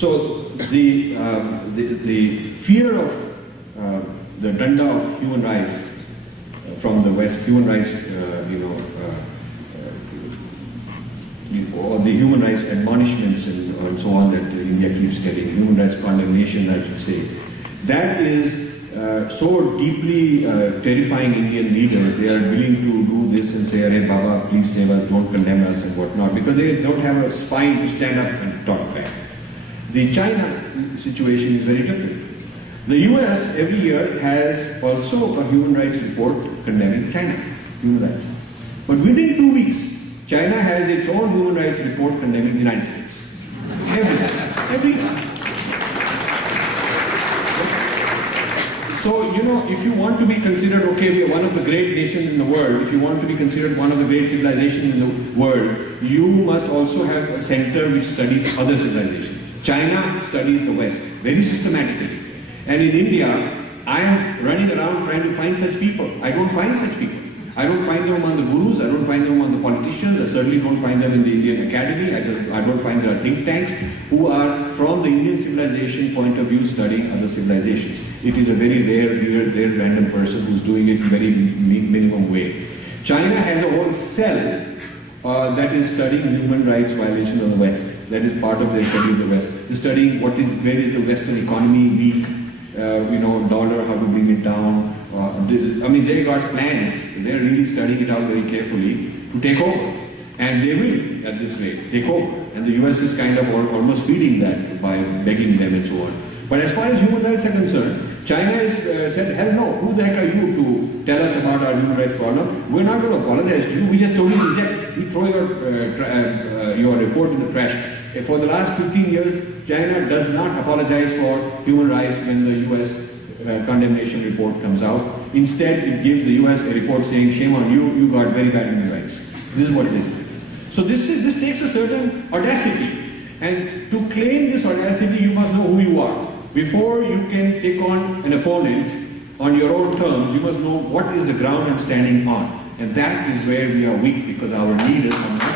So the fear of the danda of human rights from the West, human rights, or the human rights admonishments and so on that India keeps getting, human rights condemnation, I should say, that is so deeply terrifying Indian leaders. They are willing to do this and say, "Arey Baba, please save us, don't condemn us," and whatnot, because they don't have a spine to stand up and talk back. The China situation is very different. The US every year has also a human rights report condemning China, human rights. But within 2 weeks, China has its own human rights report condemning the United States. Every time. So, if you want to be considered, okay, we are one of the great nations in the world, if you want to be considered one of the great civilizations in the world, you must also have a center which studies other civilizations. China studies the West very systematically. And in India, I am running around trying to find such people. I don't find such people. I don't find them among the gurus, I don't find them among the politicians, I certainly don't find them in the Indian Academy, I don't find there are think tanks who are from the Indian civilization point of view studying other civilizations. It is a very rare, random person who's doing it in a very minimum way. China has a whole cell that is studying human rights violations of the West. That is part of their study of the West. They're studying where is the Western economy weak, dollar, how to bring it down. They got plans. They're really studying it out very carefully to take over. And they will, at this rate, take over. And the US is kind of almost feeding that by begging them and so on. But as far as human rights are concerned, China has said, hell no, who the heck are you to tell us about our human rights problem? We're not going to apologize to you, we just totally reject. We throw your report in the trash. For the last 15 years, China does not apologize for human rights when the US condemnation report comes out. Instead, it gives the US a report saying, shame on you, you got very bad human rights. This is what it is. So this takes a certain audacity. And to claim this audacity, you must know who you are. Before you can take on an opponent on your own terms, you must know what is the ground I'm standing on. And that is where we are weak, because our leaders are not